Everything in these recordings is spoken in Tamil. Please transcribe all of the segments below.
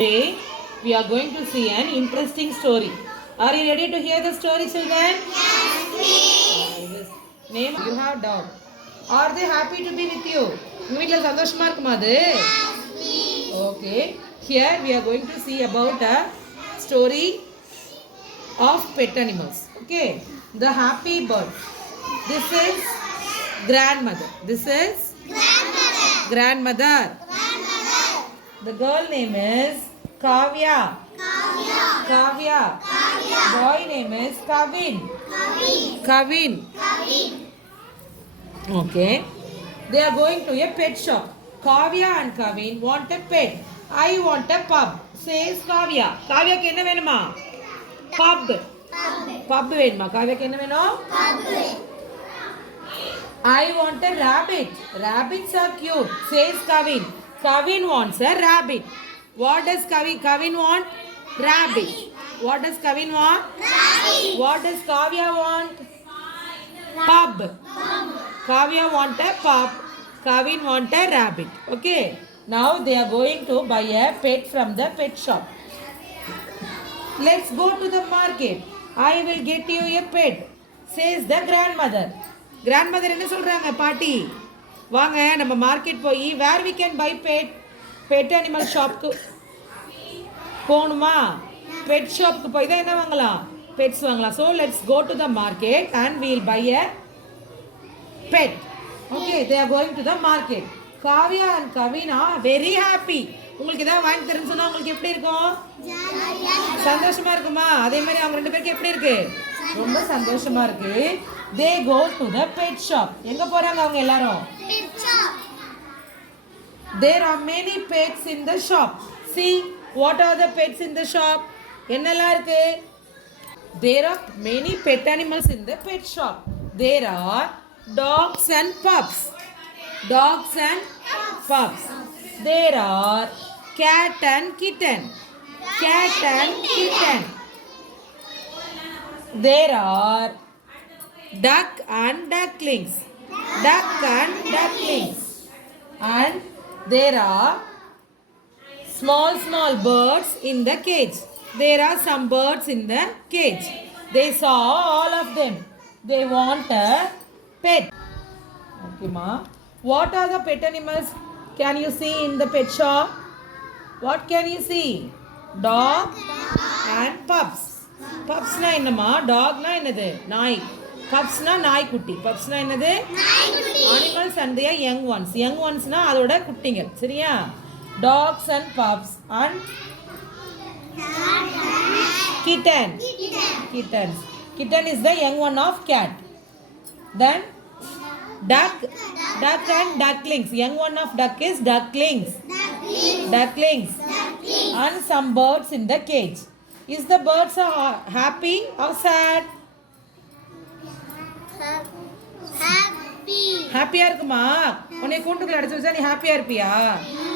Today we are going to see an interesting story. Are you ready to hear the story, children? Yes. Name you have dog. Are they happy to be with you? வீட்ல சந்தோஷமா இருக்குமா அது? Okay. Here we are going to see about a story of pet animals. Okay. The happy bird. This is grandmother. This is grandmother. The girl name is Kavya. Kavya. Boy name is Kavin. Okay. They are going to a pet shop. Kavya and Kavin want a pet. I want a pub. Says Kavya. Kavya ku enna venuma? Pub. Pub venuma. Kavya ku enna venum? I want a rabbit. Rabbits are cute. Says Kavin. Kavin wants a rabbit. What does Kavin want? Rabbit. What does Kavin want? Rabbit. What does Kavya want? Pub. Kavya want a pub. Kavin want a rabbit. Okay. Now they are going to buy a pet from the pet shop. Let's go to the market. I will get you a pet. Says the grandmother. Grandmother என்ன சொல்றாங்க பாட்டி? வாங்க நம்ம மார்க்கெட் போய் where we can buy pet animal ஷாப்க்கு போகணுமா? பெட் ஷாப்க்கு போய் தான் என்ன வாங்கலாம்? பெட்ஸ் வாங்கலாம். So let's go to the market and we'll buy a pet. Okay, they are going to the market. Kavya and Kavin are very happy. உங்களுக்கு ஏதாவது வாங்கி தரேன்னு சொன்னால் உங்களுக்கு எப்படி இருக்கும்? சந்தோஷமா இருக்குமா? அதே மாதிரி அவங்க ரெண்டு பேருக்கு எப்படி இருக்கு? ரொம்ப சந்தோஷமா இருக்கு. They go to the pet shop. எங்க போறாங்க அவங்க எல்லாரும்? Pet shop. There are many pets in the shop. See, what are the pets in the shop? என்னெல்லாம் இருக்கு? There are many pet animals in the pet shop. There are dogs and pups. Dogs and pups. There are cat and kitten. Cat and kitten. There are duck and ducklings. Duck and ducklings. And there are small birds in the cage. There are some birds in the cage. They saw all of them. They want a pet. Okay, ma. What are the pet animals can you see in the pet shop? What can you see? Dog and pups. Pupsனா என்னமா? டாக்னா என்னது? நாய். பப்ஸ்னா நாய்க்குட்டி. பப்ஸ்னா என்னது? Animals and their young ones. Young ஒன்ஸ்னா அதோட குட்டிகள். சரியா? Dogs and pups and kitten. Kittens. Kitten is the young one of cat. Then duck and ducklings. Young one of duck is ducklings. And some birds in the cage. Is the birds happy or sad? ஹாப்பியா இருக்குமா? உன்னை கூண்டுக்குள்ள அடைச்சு வச்சா நீ ஹாப்பியா இருப்பியா?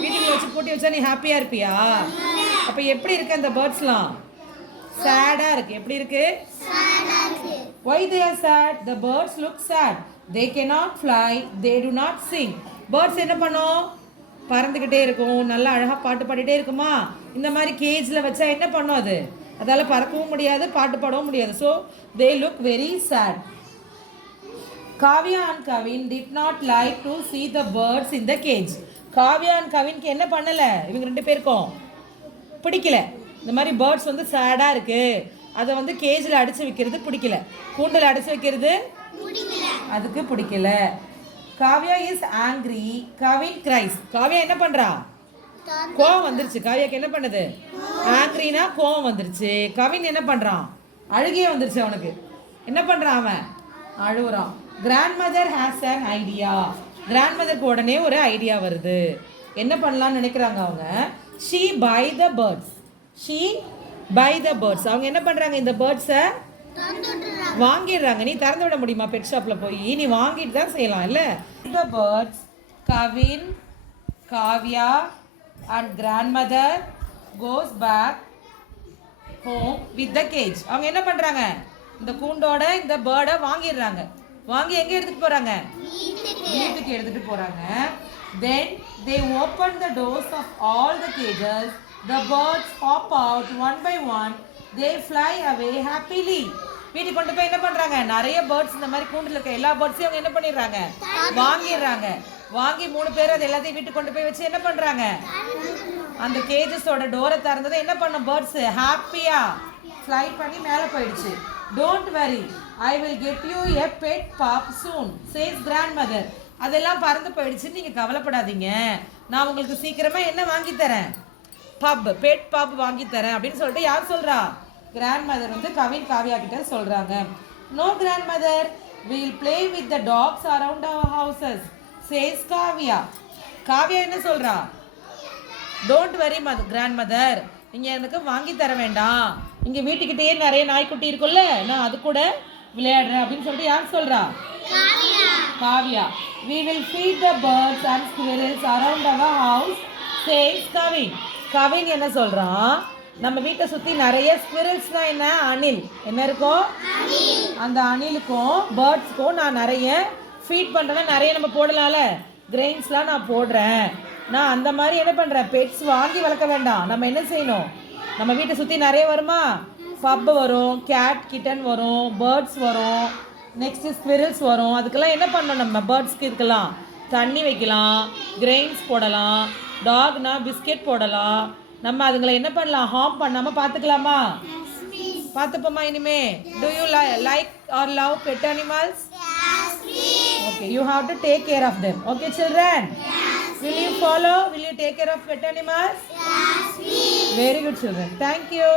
வீட்டுக்குள்ள வச்சு பூட்டி வச்சா நீ ஹாப்பியா இருப்பியா? அப்ப எப்படி இருக்கு அந்த பேர்ட்ஸ்லாம்? சேடா இருக்கு. எப்படி இருக்கு? Why they are sad? The birds look sad. They cannot fly. They do not sing. Birds என்ன பண்ணும்? பறந்துக்கிட்டே இருக்கும். நல்லா அழகா பாட்டு பாடிட்டே இருக்குமா? இந்த மாதிரி கேஜ்ல வச்சா என்ன பண்ணும் அது? அதால பறக்கவும் முடியாது, பாட்டு பாடவும் முடியாது. So they look very sad. Kavya and Kavin did not like to see the birds in the cage. Kavya and Kavinக்கு என்ன பண்ணல? இவங்க ரெண்டு பேருக்கும் பிடிக்கல. இந்த மாதிரி பேர்ட்ஸ் வந்து சேடா இருக்கு, அதை வந்து கேஜில் அடைச்சு வைக்கிறது பிடிக்கல, கூண்டில் அடைச்சு வைக்கிறது அதுக்கு பிடிக்கல. Kavya is angry. Kavin cries. Kavya என்ன பண்றா? கோவம் வந்துருச்சு. காவ்யாக்கு என்ன பண்ணுது? ஆங்கிரினா கோவம் வந்துருச்சு. கவின் என்ன பண்றான்? அழுகையே வந்துருச்சு அவனுக்கு. என்ன பண்றான் அவன்? அழுகுறான். Grandmother has an idea. கிராண்ட்மதருக்கு உடனே ஒரு ஐடியா வருது. என்ன பண்ணலாம்னு நினைக்கிறாங்க அவங்க? She buy the birds. அவங்க என்ன பண்றாங்க? இந்த பேர்ட்ஸை வாங்கிடுறாங்க. நீ திறந்து விட முடியுமா? பெட் ஷாப்ல போய் நீ வாங்கிட்டு தான் செய்யலாம் இல்ல? The birds, Kavin, Kavya and grandmother goes back home with the cage. அவங்க என்ன பண்றாங்க? இந்த கூண்டோட இந்த பேர்டை வாங்கிடுறாங்க. வாங்கி எங்க எடுத்துட்டு போறாங்க? வீட்டுக்கு எடுத்துட்டு போறாங்க. Then they open the doors of all the cages The birds hop out one by one. They fly away happily. வீட்டுக்கு கொண்டு போய் என்ன பண்றாங்க? நிறைய பேர்ட்ஸ் இந்த மாதிரி கூண்டுல இருக்க எல்லா பேர்ட்ஸையும் அவங்க என்ன பண்ணிடுறாங்க? வாங்கிடுறாங்க. வாங்கி 3 பேர் அது எல்லாத்தையும் வீட்டுக்கு கொண்டு போய் வச்சு என்ன பண்றாங்க? அந்த கேஜஸோட டோரை திறந்ததை என்ன பண்ணும் பேர்ட்ஸ்? ஹாப்பியா ஃப்ளை பண்ணி மேலே போயிடுச்சு. Don't worry, I will get you a pet pup soon says grand mother. அதெல்லாம் பறந்து போயிடுச்சு, நீங்கள் கவலைப்படாதீங்க, நான் உங்களுக்கு சீக்கிரமாக என்ன வாங்கி தரேன்? பப், பெட் பப் வாங்கி தரேன் அப்படின்னு சொல்லிட்டு யார் சொல்கிறா? கிராண்ட் மதர் வந்து கவின் காவியா கிட்ட சொல்கிறாங்க. No grand mother, will play with the dogs around our houses says Kavya. Kavya என்ன சொல்கிறா? டோன்ட் வரி கிராண்ட் மதர், நீங்கள் எனக்கு வாங்கி தர வேண்டாம், இங்கே வீட்டுக்கிட்டேயே நிறைய நாய்க்குட்டி இருக்குல்ல, நான் அது கூட விளையாடுறேன் அப்படின்னு சொல்லிட்டு யார் சொல்கிறா? Kavya. We will feed the birds and squirrels around our house says Kavin. Kavin என்ன சொல்கிறான்? நம்ம வீட்டை சுற்றி நிறைய ஸ்குவிரல்ஸ்னால் என்ன? அணில். என்ன இருக்கும்? அந்த அணிலுக்கும் பேர்ட்ஸ்க்கும் நான் நிறைய ஃபீட் பண்ணுறேன்னா நிறைய நம்ம போடலாம்ல, கிரெயின்ஸ்லாம் நான் போடுறேன். நான் அந்த மாதிரி என்ன பண்ணுறேன்? பெட்ஸ் வாங்கி வளர்க்க வேண்டாம், நம்ம என்ன செய்யணும்? நம்ம வீட்டை சுற்றி நிறைய வருமா? பப்பு வரும், கேட் கிட்டன் வரும், பேர்ட்ஸ் வரும், நெக்ஸ்ட்டு ஸ்குவிரல்ஸ் வரும். அதுக்கெல்லாம் என்ன பண்ணணும்? நம்ம பேர்ட்ஸ்க்கு இதுக்கெல்லாம் தண்ணி வைக்கலாம், கிரெயின்ஸ் போடலாம், டாக்னா பிஸ்கெட் போடலாம். நம்ம அதுங்களை என்ன பண்ணலாம்? ஹார்ம் பண்ணாமல் பார்த்துக்கலாமா? பார்த்துப்போமா இனிமே? Do you like or love pet animals? Okay, you have to take care of them. Okay, children? Will you follow? Will you take care of pet animals? Very good, children. Thank you.